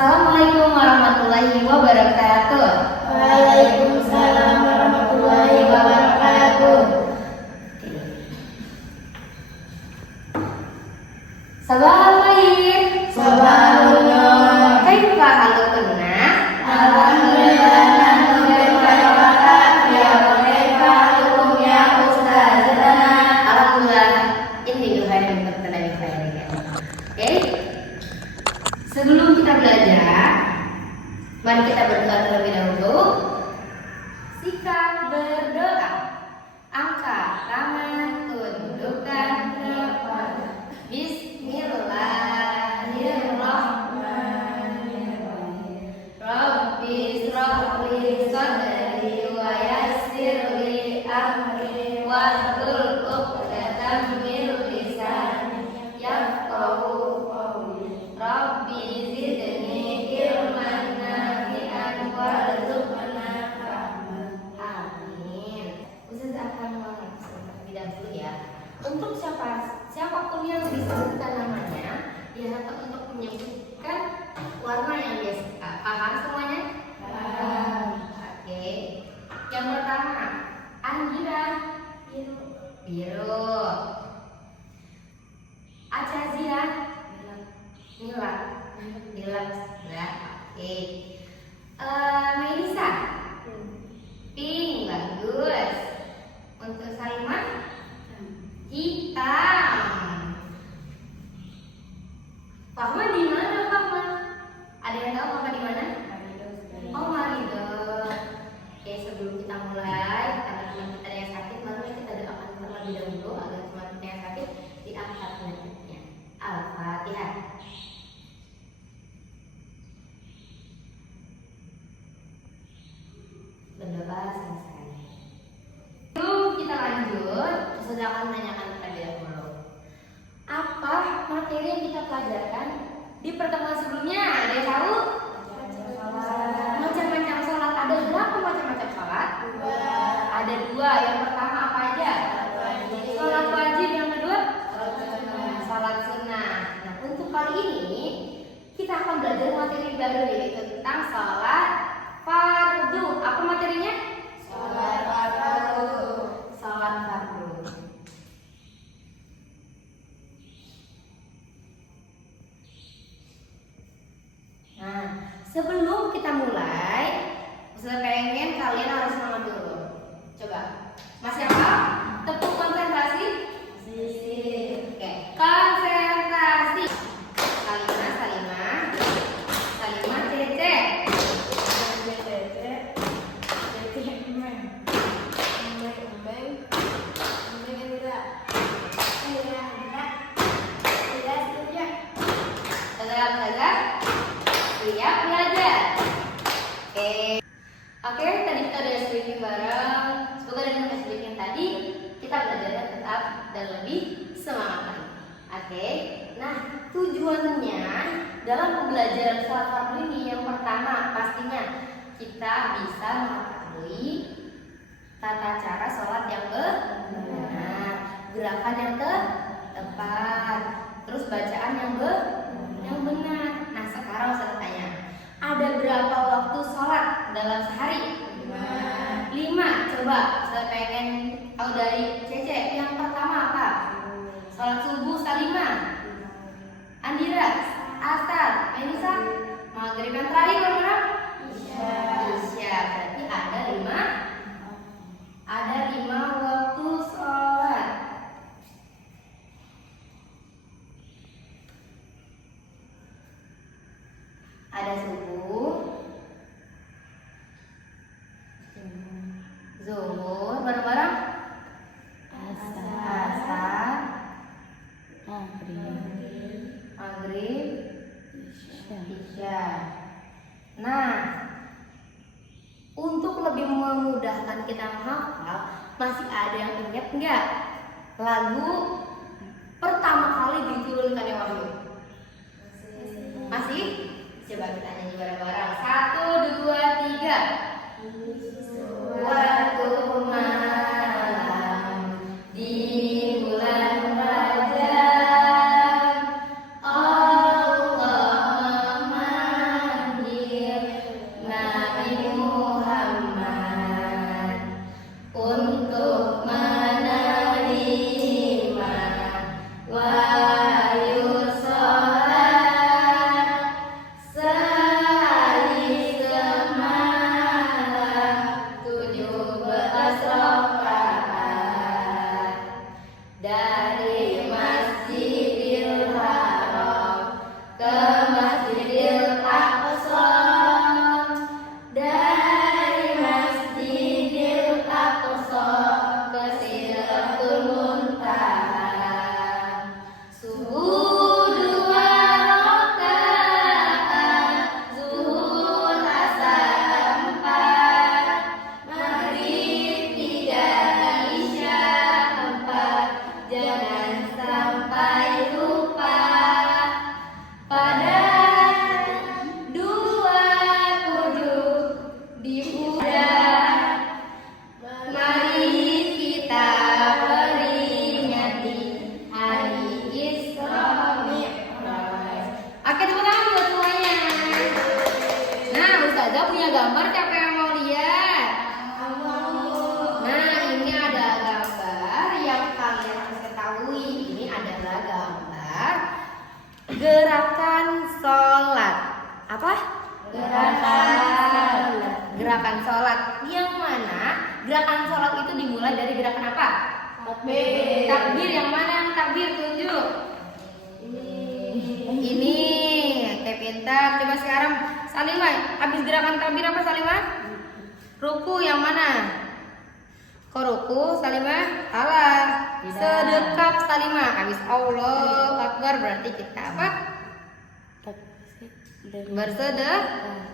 Assalamualaikum warahmatullahi wabarakatuh. Waalaikumsalam warahmatullahi wabarakatuh. Sabahal khair. Sabahal nur. Kaifa halukuna? Alhamdulillah nahnu bikhairin ya kaifa halukum ya ustazana. Alhamdulillah inni bikhairin wa bikhairin. Oke. Sebelum kita belajar, mari kita berdoa terlebih dahulu. Sikap berdoa. Angkat tangan, tundukkan kepala. Bismillahirrahmanirrahim. Rabbi israh li sadri wa yassir li amri wahlul 'uqdatam min lisani yafqahu qawli. Rabbi zidni ilman nafi'an warzuqna fahman. Amin. Ustaz akan melangsung terlebih dahulu ya. Untuk siapapun yang disebutkan namanya, dia dapat untuk menyebutkan warna yang dia suka. Paham semuanya? Paham. Oke. Yang pertama, Angira biru. Acazia nila sebelah. Oke. Melisa pink, bagus. Untuk Salimah hitam. Fahma di mana Fahma? Ada yang tahu Fahma di mana? Oh, Marido. Oke, sebelum kita mulai, karena teman kita ada yang sakit, mari kita doakan terlebih dahulu agar teman kita yang sakit diangkat penyakitnya. Al-Fatihah. Berdoa selesai. Sebelum kita lanjut, saya akan menanyakan terlebih dahulu. Apa materi yang kita pelajarkan di pertemuan sebelumnya? Ada yang tahu? Macam-macam sholat. Ada berapa macam-macam sholat? Ada 2. Yang pertama apa aja? Sholat wajib. Yang kedua? Sholat sunnah. Nah, untuk kali ini kita akan belajar materi baru yaitu tentang sholat fardu. Apa materinya? Sholat fardu. Sholat fardu. Nah, sebelum kita mulai, saya pengen kalian harus semangat dulu. Coba, masih apa? Tepuk konsentrasi. Oke, konsentrasi. Salimah, Cece. Siap belajar. Oke, tadi kita udah speaking bareng. Semoga dengan speaking tadi kita belajarnya tetap dan lebih semangat lagi. Oke. Nah, tujuannya dalam pembelajaran sholat fardu ini yang pertama pastinya kita bisa mengetahui tata cara sholat yang benar, gerakan yang tepat, terus bacaan yang benar. Nah, sekarang saya tanya, ada berapa waktu sholat dalam sehari? 5. Coba saya pengen tahu dari Cece. Yang pertama apa? Sholat subuh Salimah, Andira, Asar, Melisa, maghrib. Yang terakhir berapa? Isya. Berarti ada 5 waktu sholat. Ada subuh, zuhur, bareng-bareng, asar, maghrib, isya. Nah, untuk lebih memudahkan kita menghafal, masih ada yang ingat nggak lagu pertama kali diturunkannya wahyu? Masih? Coba kita nyanyi bareng-bareng. 1, 2, 3. Suatu malam di bulan Rajab, Allah Gerakan sholat. Apa? Gerakan. Gerakan sholat. Yang mana gerakan sholat itu dimulai dari gerakan apa? Takbir. Takbir. Yang mana yang takbir? Tunjuk. Ini. Oke, pintar. Coba sekarang Salimah, habis gerakan takbir apa Salimah? Ruku. Yang mana? Kok ruku Salimah? Salah. Sedekap Salimah. Habis Allahu Akbar berarti kita apa? Bersedekah.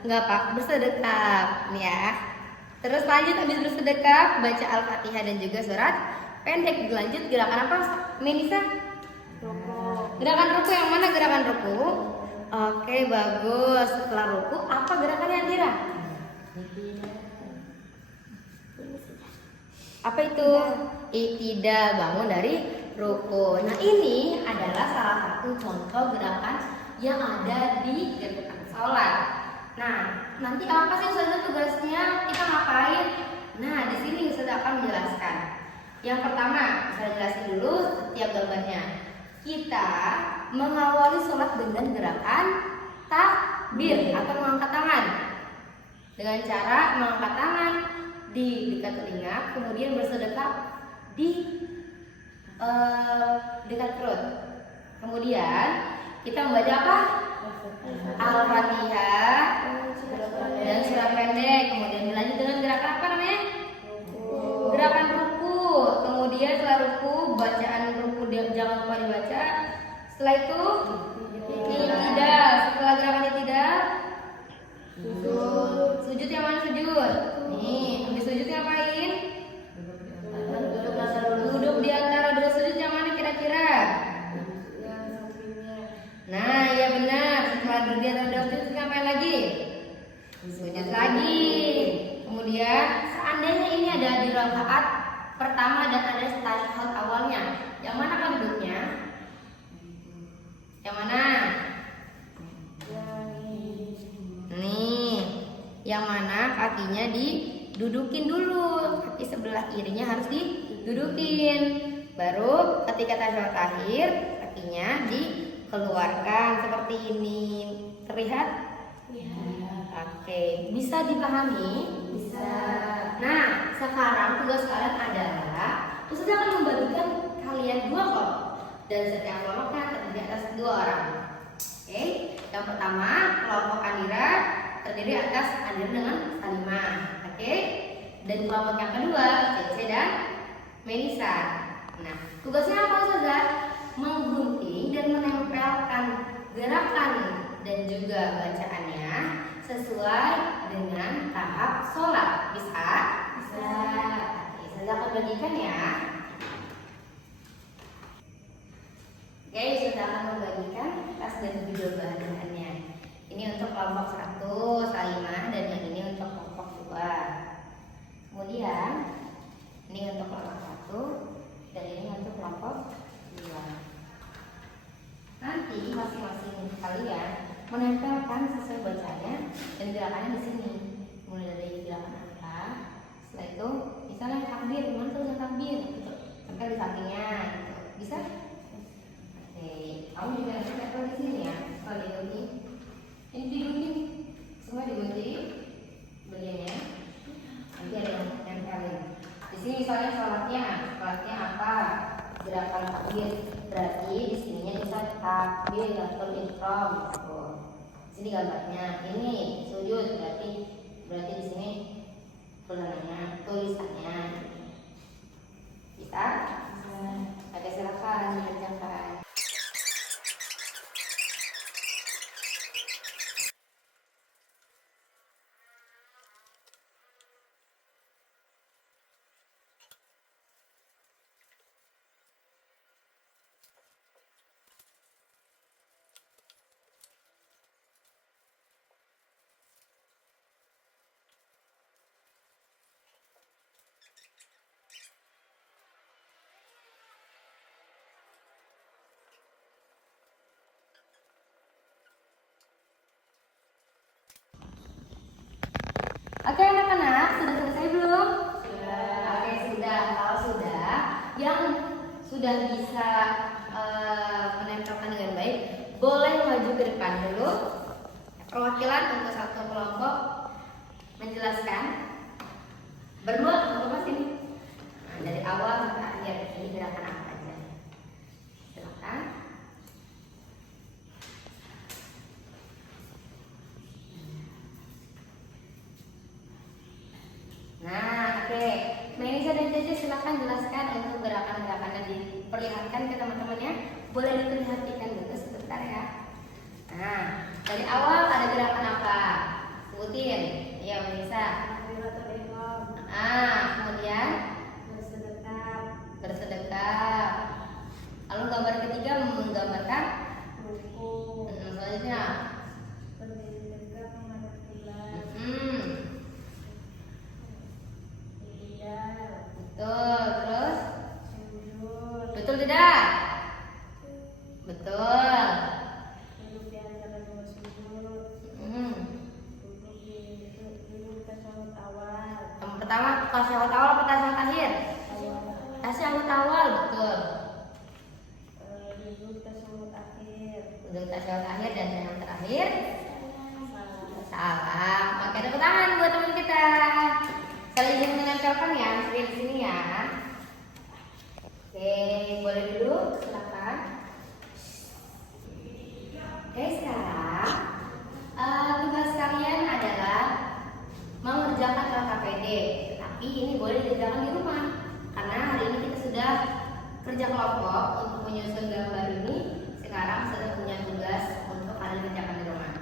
Enggak Pak, bersedekah nih ya. Terus lanjut, habis bersedekah baca Al-Fatihah dan juga surat pendek. Lanjut gerakan apa Melisa? Gerakan ruku. Yang mana gerakan ruku? Oke, bagus. Setelah ruku apa gerakannya Andira? Apa itu? Iktidal, bangun dari ruku. Nah, ini adalah salah satu contoh gerakan yang ada di gerakan sholat. Nah, nanti apa sih Ustazah tugasnya? Kita ngapain? Nah, di sini Ustazah akan menjelaskan. Yang pertama, saya jelasin dulu setiap gambarnya. Kita mengawali sholat dengan gerakan takbir atau mengangkat tangan. Dengan cara mengangkat tangan di dekat telinga, kemudian bersedekap di dekat perut. Kemudian kita membaca apa? Al-Fatihah dan surat pendek. Kemudian dilanjut dengan gerakan apa namanya? Gerakan ruku. Kemudian setelah ruku, bacaan ruku jangan lupa dibaca. Setelah itu iktidal. Setelah gerakan iktidal, sujud. Yang mana sujud? Nih, habis sujud ngapain? Duduk di antara dua sujud. Yang mana kira-kira? Nah, ya benar. Setelah duduk di antara dua sujud ngapain lagi? Sujud lagi. Kemudian seandainya ini ada di rakaat pertama dan ada tasyahud awalnya, yang mana kan duduknya? Yang mana? Nih, yang mana kakinya didudukin dulu, kaki sebelah kirinya harus didudukin. Baru ketika tasyahud akhir, kakinya dikeluarkan seperti ini. Terlihat? Ya. Oke, bisa dipahami? Bisa. Nah, sekarang tugas kalian adalah Ustazah akan membagikan kalian dua kelompok dan setiap kelompoknya terdiri atas 2 orang. Oke, yang pertama kelompok Andira terdiri atas Andira dengan Salimah. Oke, dan kelompok yang kedua Cece dan Melisa. Nah, tugasnya apa Ustazah? Menggunting dan menempelkan gerakan dan juga bacaannya sesuai dengan tahap sholat. Bisa? Bisa. Oke, saya akan bagikan ya. Oke, sudah akan membagikan tas dan video bahannya. Ini untuk kelompok 1 Salimah dan yang ini untuk kelompok 2. Kemudian ini untuk kelompok 1 dan ini untuk kelompok 2. Nanti masing-masing kalian menempelkan sesuai bacanya dan gerakannya di sini. Mulai dari gerakan apa? Setelah itu misalnya takbir, gimana tuh takbir? Gitu. Tempel di sampingnya. Gitu. Bisa? Oke, kamu juga nanti tempel di sini ya. Kalau digunting, ini digunting, semua digunting bagiannya. Nanti ada yang tempelin. Di sini misalnya sholatnya apa? Gerakan takbir. Berarti di sininya bisa takbir atau ihram. Di sini gambarnya, ini sujud berarti di sini tulisannya. Bisa? Oke, silakan dikerjakan. Oke anak-anak, sudah selesai belum? Sudah. Oke, sudah. Kalau sudah, yang sudah bisa menempelkan dengan baik, boleh ke depan dulu. Perwakilan untuk satu kelompok menjelaskan berdua kelompok sini. Nah, dari awal sampai akhir ini gerakan apa aja? Silakan. Nah, oke. Melisa dan Jaja silakan jelaskan untuk gerakan-gerakan yang diperlihatkan ke teman-temannya. Boleh diperhatikan dulu sebentar ya. Nah, dari awal ada gerakan apa? Sebutin. Iya, Melisa. Kemudian bersedekah. Lalu gambar ketiga menggambarkan selanjutnya. Betul, terus? Betul tidak? Betul. Yang pertama tasyahud awal atau tasyahud akhir? Tasyahud awal, betul. Duduk tasyahud akhir dan yang terakhir salam. Oke, tepuk tangan buat teman kita. Saling izin menempelkan ya, di sini ya. Oke, boleh duduk, silakan. Oke, sekarang tugas kalian adalah mengerjakan LKPD. Tapi ini boleh dikerjakan di rumah, karena hari ini kita sudah kerja kelompok untuk menyusun gambar ini. Sekarang sudah punya tugas untuk kalian kerjakan di rumah.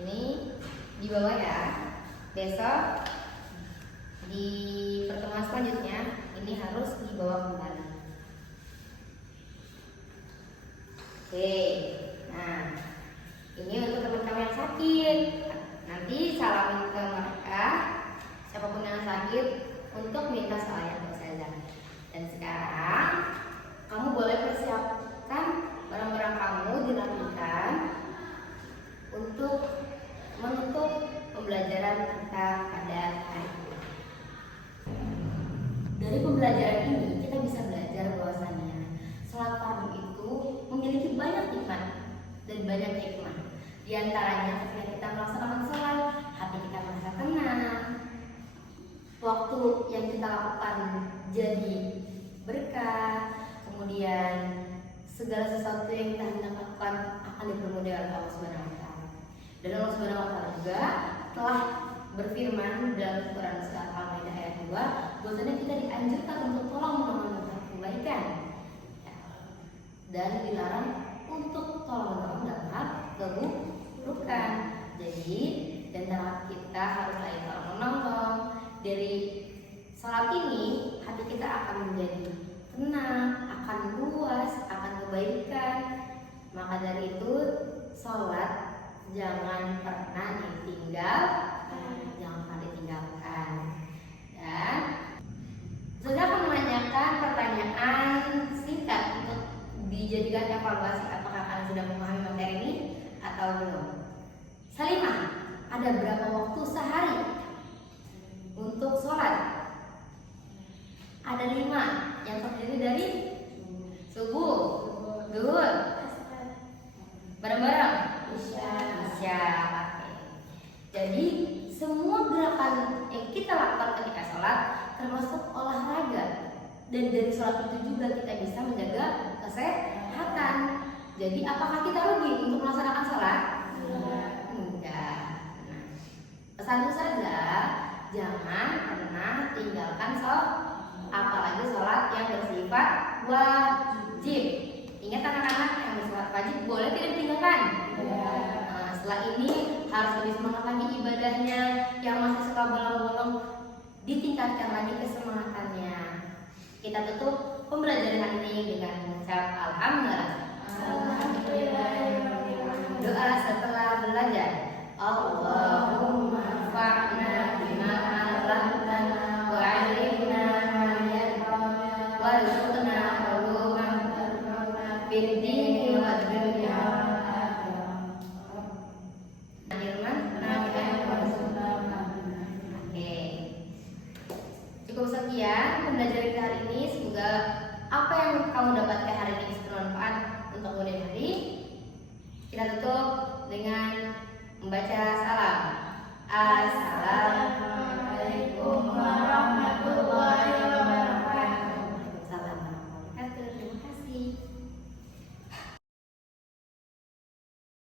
Ini di bawah ya. Besok di pertemuan selanjutnya ini harus dibawa kembali. Oke. Nah, ini untuk teman-teman yang sakit. Nanti salamin ke mereka, siapapun yang sakit, untuk minta soalnya untuk saya. Dan sekarang kamu boleh persiapkan barang-barang kamu dirapikan untuk menutup pembelajaran kita pada hari ini. Dari pembelajaran ini kita bisa belajar bahwasanya sholat fardu itu memiliki banyak nikmat dan banyak hikmah. Di antaranya ketika kita melaksanakan sholat, hati kita merasa tenang, waktu yang kita lakukan jadi berkah, kemudian segala sesuatu yang kita hendak lakukan akan dipermudah oleh Allah Subhanahu wa Ta'ala. Dan Allah Subhanahu wa Ta'ala juga telah berfirman dalam Quran Surat Al-Maidah ayat 2 bahwasanya kita dianjurkan untuk tolong menolong dalam kebaikan dan dilarang untuk tolong menolong dalam keburukan. Jadi dan kita harus saling tolong menolong. Dari sholat ini hati kita akan menjadi tenang, akan luas, akan kebaikan. Maka dari itu sholat jangan pernah ditinggal, jangan pernah ditinggalkan. Dan sudah menanyakan pertanyaan singkat untuk dijadikan evaluasi apakah kalian sudah memahami materi ini atau belum. Salimah, ada berapa waktu sehari untuk sholat? Ada 5 yang terdiri dari subuh, zuhur, bareng-bareng Isya. Jadi semua gerakan yang kita lakukan ketika sholat termasuk olahraga. Dan dari sholat itu juga kita bisa menjaga kesehatan. Jadi apakah kita rugi untuk melaksanakan sholat? Enggak. Nah, pesanku saja, jangan pernah tinggalkan sholat, apalagi sholat yang bersifat wajib. Ingat anak-anak, yang bersifat wajib boleh tidak ditinggalkan. Nah, setelah ini harus lebih semangat lagi ibadahnya. Yang masih suka bolong-bolong ditingkatkan lagi kesemangatannya. Kita tutup pembelajaran ini dengan mengucap alhamdulillah. Doa setelah belajar. Allahumma fa'na bima 'allamtana wa 'allimna ma yanfa'una warzuqna uluman fid dini wad dunya. Cukup sekian pembelajaran kita hari ini. Semoga apa yang kamu dapatkan hari ini bisa bermanfaat untuk kemudian hari. Kita tutup dengan membaca